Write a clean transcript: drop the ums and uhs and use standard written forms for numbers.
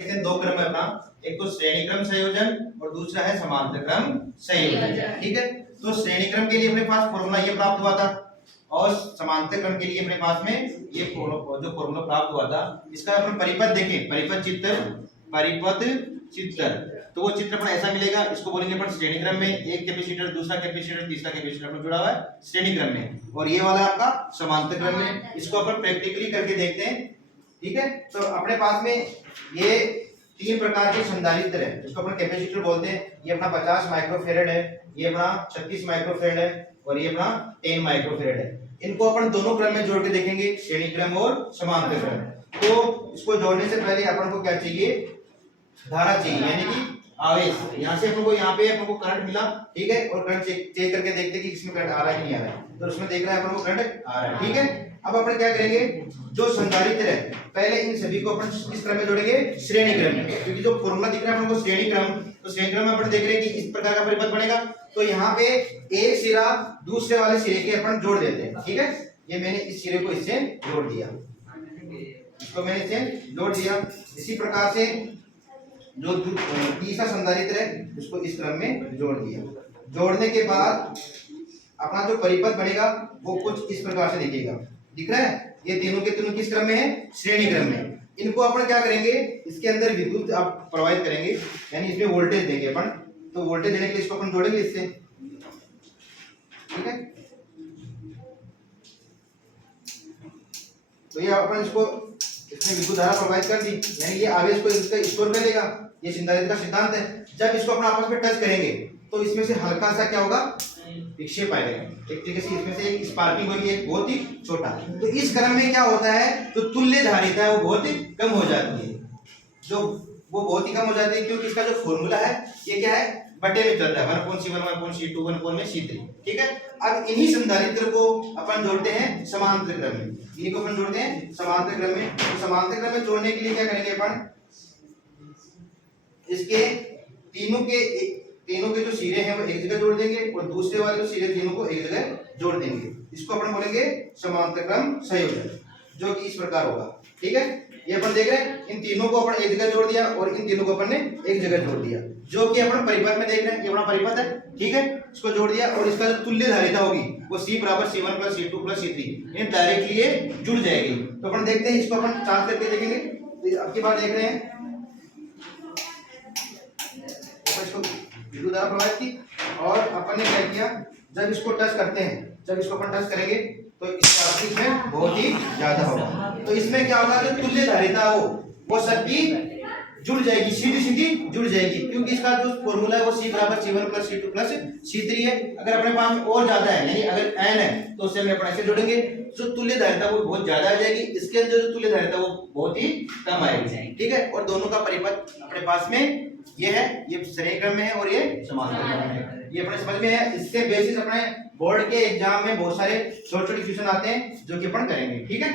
लेकिन दो क्रम है अपना, एक तो श्रेणी क्रम संयोजन और दूसरा है समांतर क्रम संयोजन। ठीक है, तो श्रेणी क्रम के लिए अपने पास फॉर्मूला ये प्राप्त हुआ था और समांतर क्रम के लिए अपने पास में ये जो फॉर्मूला प्राप्त हुआ था, इसका अपन परिपथ देखें, परिपथ चित्र, तो वो चित्र अपन ऐसा मिलेगा। इसको बोलेंगे अपन श्रेणी क्रम में, एक कैपेसिटर, दूसरा कैपेसिटर, तीसरा कैपेसिटर अपन जुड़ा हुआ है श्रेणी क्रम में, और ये वाला आपका समांतर क्रम में। इसको अपन प्रैक्टिकली करके देखते हैं। ठीक है, तो अपने पास में ये तीन प्रकार के संधारित्र है, जिसको अपन कैपेसिटर बोलते हैं। ये अपना 50 माइक्रोफैराड है, ये अपना 36 माइक्रोफैराड है और ये अपना 10 माइक्रोफैराड है। इनको अपन दोनों क्रम में जोड़ के देखेंगे, श्रेणी क्रम और समांतर क्रम। तो इसको जोड़ने से पहले अपन को क्या चाहिए, धारा चाहिए, यानी कि आवेश। यहाँ से अपन को यहाँ पे अपन को करंट मिला, ठीक है, और करंट चेक करके देखते हैं कि इसमें करंट आ रहा है कि नहीं आ रहा है। तो उसमें देख रहा है अपन को करंट आ रहा है। ठीक है, अब अपन क्या करेंगे, जो संधारित्र है पहले इन सभी को अपन किस क्रम में जोड़ेंगे, श्रेणी क्रम में, क्योंकि जो फॉर्मूला दिख रहा है अपन को श्रेणी क्रम, तो श्रेणी क्रम में अपन देख रहे हैं कि इस प्रकार का परिपथ बनेगा। तो यहाँ पे एक सिरा दूसरे वाले सिरे के अपन जोड़ देते हैं। ठीक है, ये मैंने इस सिरे को इससे जोड़ दिया, इसको मैंने इससे जोड़ दिया। इसी प्रकार से जो तीसरा संधारित्र है उसको इस क्रम में जोड़ दिया। जोड़ने के बाद अपना जो परिपथ बनेगा वो कुछ इस प्रकार से दिखेगा। दिख रहा है, ये तीनों के तीनों किस क्रम में है, श्रेणी क्रम में। इनको अपन क्या करेंगे, इसके अंदर विद्युत आप प्रवाहित करेंगे, यानी इसमें वोल्टेज देंगे अपन। तो वोल्टेज देने के लिए इसको अपन जोड़ेंगे इससे। ठीक है, तो ये अपन इसको इसमें विद्युत धारा प्रवाहित कर दी, यानी ये आवेश को इसका स्टोर कर लेगा। ये संधारित्र का सिद्धांत है। जब इसको अपन आपस में टच करेंगे तो इसमें से हल्का सा क्या होगा, विक्षेप आएगा। एक तरीके से इसमें से एक स्पार्किंग होगी, एक बहुत ही छोटा। तो इस क्रम में क्या होता है, जो तुल्य धारिता है वो बहुत ही कम हो जाती है, वो बहुत ही कम हो जाती है, क्योंकि इसका जो फॉर्मूला है ये क्या है, बटे में चलता है 1/C1 1/C2 1/C3। ठीक है, अब इन्हीं संधारित्र को अपन जोड़ते हैं समांतर क्रम में, इन्हीं को अपन जोड़ते हैं समांतर क्रम में। तो समांतर क्रम में जोड़ने के लिए क्या करेंगे अपन, इसके तीनों के जो सिरे हैं वो एक जगह जोड़ देंगे और दूसरे वाले जो सिरे तीनों को एक जगह जोड़ देंगे। इसको अपन बोलेंगे समांतर क्रम संयोजन, जो कि इस प्रकार होगा। ठीक है, ये अपन देख रहे हैं, इन तीनों को अपन एक जगह जोड़ दिया और इन तीनों को अपन ने एक जगह जोड़ दिया, जो कि अपन परिपथ में देख रहे हैं। ये अपना परिपथ है। ठीक है, इसको जोड़ दिया और इसका जो तुल्य धारिता होगी वो C = C1 + C2 + C3, in directly ये जुड़ जाएगी। तो अपन देखते हैं, इसको अपन चार्ज करके देखेंगे। तो अब की बार देख रहे हैं, इसको विद्युत धारा प्रवाहित की और अपन ने क्या किया, जब इसको टच करते हैं, जब इसको अपन टच करेंगे तो इसका आवेश में बहुत ही ज्यादा होगा। तो इसमें क्या होगा, जो तुल्य धारिता हो वो सबकी जुड़ जाएगी, सीधी जुड़ जाएगी, क्योंकि इसका जो फॉर्मूला है वो C = C1 + C2 + C3 है। अगर अपने पास और ज्यादा है, यानी अगर n है तो उससे हम अपन ऐसे जोड़ेंगे, जो तुल्य धारिता वो बहुत ज्यादा आ जाएगी, इसके अंदर जो तुल्य धारिता वो बहुत ही कम आएगी। ठीक है, और दोनों का परिपथ अपने पास में ये है, ये श्रेणी क्रम में है और ये समांतर क्रम में है। ये अपने समझ में है। इससे बेसिस अपने बोर्ड के एग्जाम में बहुत सारे छोटे छोटे क्वेश्चन आते हैं जो कि अपन करेंगे। ठीक है।